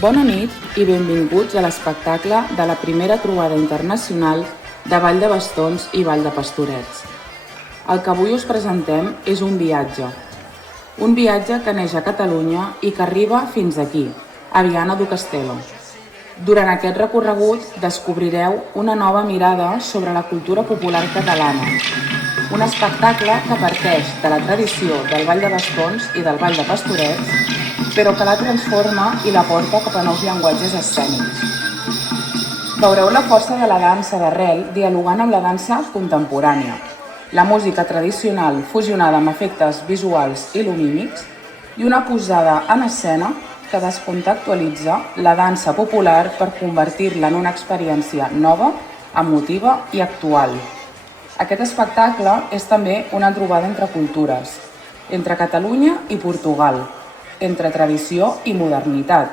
Bona nit i benvinguts a l'espectacle de la primera trobada internacional de Vall de Bastons i Vall de Pastorets. El que avui us presentem és un viatge que neix a Catalunya i que arriba fins aquí, a Viana do Castelo. Durant aquest recorregut descobrireu una nova mirada sobre la cultura popular catalana, un espectacle que parteix de la tradició del Vall de Bastons i del Vall de Pastorets, però que la transforma i la porta cap a nous llenguatges escènics. Veureu la força de la dansa d'arrel dialogant amb la dansa contemporània, la música tradicional fusionada amb efectes visuals i lumínics i una posada en escena que descontextualitza la dansa popular per convertir-la en una experiència nova, emotiva i actual. Aquest espectacle és també una trobada entre cultures, entre Catalunya i Portugal, entre tradició i modernitat,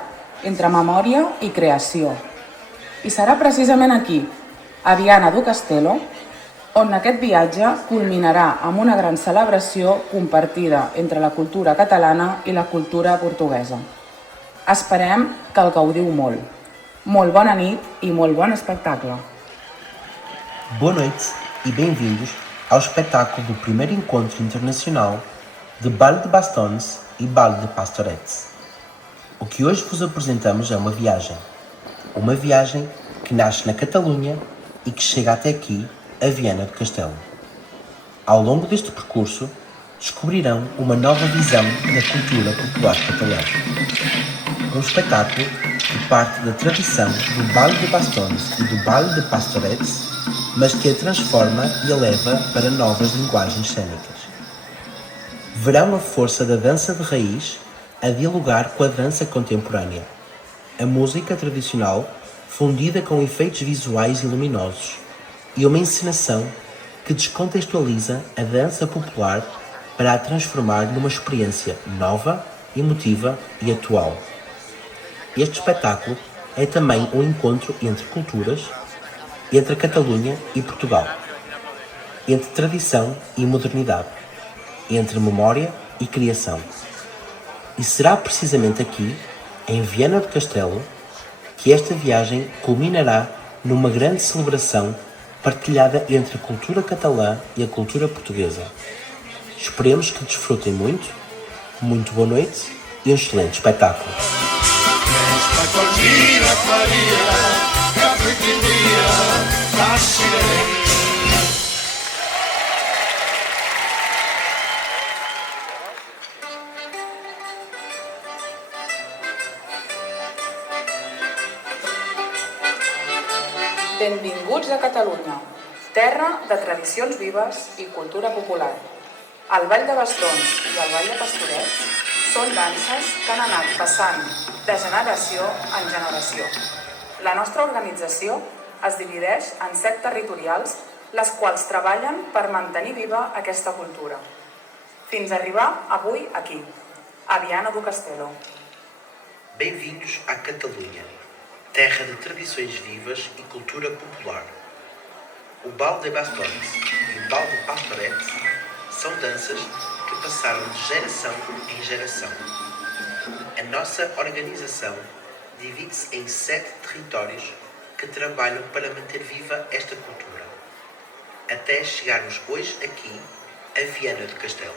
entre memòria i creació. I serà precisament aquí, a Viana do Castelo, on aquest viatge culminarà amb una gran celebració compartida entre la cultura catalana i la cultura portuguesa. Esperem que el gaudiu molt. Molt bona nit i molt bon espectacle. Boa noite e bem-vindos ao espetáculo do primeiro encontro internacional de Vale de Bastons e Vale de Pastorets. O que hoje vos apresentamos é uma viagem que nasce na Catalunha e que chega até aqui, a Viana do Castelo. Ao longo deste percurso, descobrirão uma nova visão da cultura popular catalã. Um espetáculo que parte da tradição do Vale de Bastons e do Vale de Pastorets, mas que a transforma e a leva para novas linguagens cênicas. Verão a força da dança de raiz a dialogar com a dança contemporânea, a música tradicional fundida com efeitos visuais e luminosos e uma encenação que descontextualiza a dança popular para a transformar numa experiência nova, emotiva e atual. Este espetáculo é também um encontro entre culturas, entre a Catalunha e Portugal, entre tradição e modernidade, entre memória e criação. E será precisamente aqui, em Viana do Castelo, que esta viagem culminará numa grande celebração partilhada entre a cultura catalã e a cultura portuguesa. Esperemos que desfrutem muito boa noite e um excelente espetáculo. Benvinguts a Catalunya, terra de tradicions vives i cultura popular. El Vall de Bastons i el Vall de Pastorets són danses que han anat passant de generació en generació. La nostra organització es divideix en 7 territorials, les quals treballen per mantenir viva aquesta cultura, fins a arribar avui aquí, a Viana do Castelo. Bem-vindos à Catalunha, terra de tradições vivas e cultura popular. O Vale de Bastons e o Vale de Pastorets são danças que passaram de geração em geração. A nossa organização divide-se em 7 territórios que trabalham para manter viva esta cultura, até chegarmos hoje aqui, a Viana do Castelo.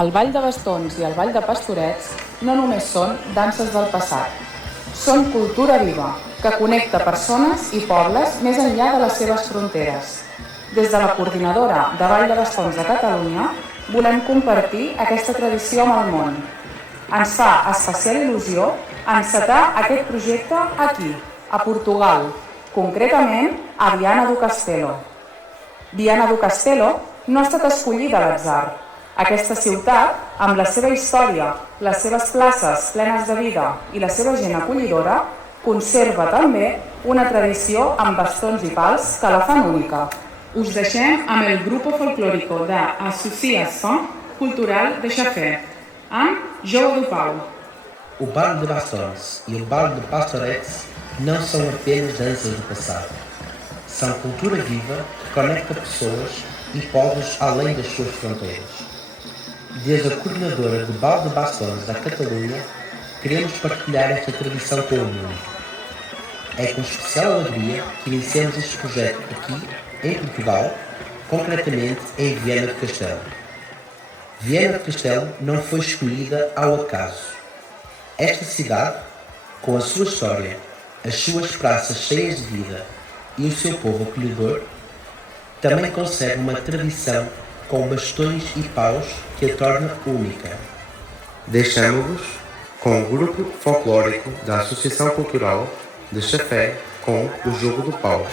El ball de bastons i el ball de pastorets no només són danses del passat, són cultura viva que connecta persones i pobles més enllà de les seves fronteres. Des de la Coordinadora de Ball de Bastons de Catalunya volem compartir aquesta tradició amb el món. Ens fa especial il·lusió encetar aquest projecte aquí, a Portugal, concretament a Viana do Castelo. Viana do Castelo no ha estat escollida a l'atzar. Aquesta ciutat, amb la seva història, les seves places plenes de vida i la seva gent acollidora, conserva també una tradició amb bastons i pals que la fan única. Us deixem amb el grup folclòrico de Associação Cultural de Chafé, amb Jogo do Pau. O bal de bastões e o bal de pastoretes não são apenas danças do passado. São cultura viva que conecta pessoas e povos além das suas fronteiras. Desde a coordenadora de Bal de Bastões da Catalunha, queremos partilhar esta tradição com o mundo. É com especial alegria que iniciamos este projeto aqui, em Portugal, concretamente em Viana do Castelo. Viana do Castelo não foi escolhida ao acaso. Esta cidade, com a sua história, as suas praças cheias de vida e o seu povo acolhedor, também conserva uma tradição com bastões e paus que a torna única. Deixamos-vos com o grupo folclórico da Associação Cultural de Chafé com o Jogo do Pau.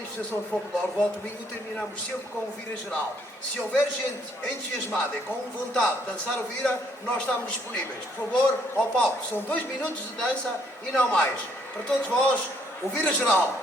manifestação de folclore ao domingo terminamos sempre com o Vira Geral. Se houver gente entusiasmada e com vontade de dançar o Vira, nós estamos disponíveis. Por favor, ao palco. São 2 minutos de dança e não mais. Para todos vós, o Vira Geral.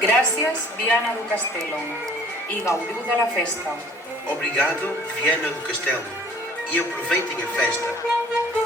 Gràcies, Viana do Castelo, e gaudiu de la festa. Obrigado, Viana do Castelo, e aproveitem a festa.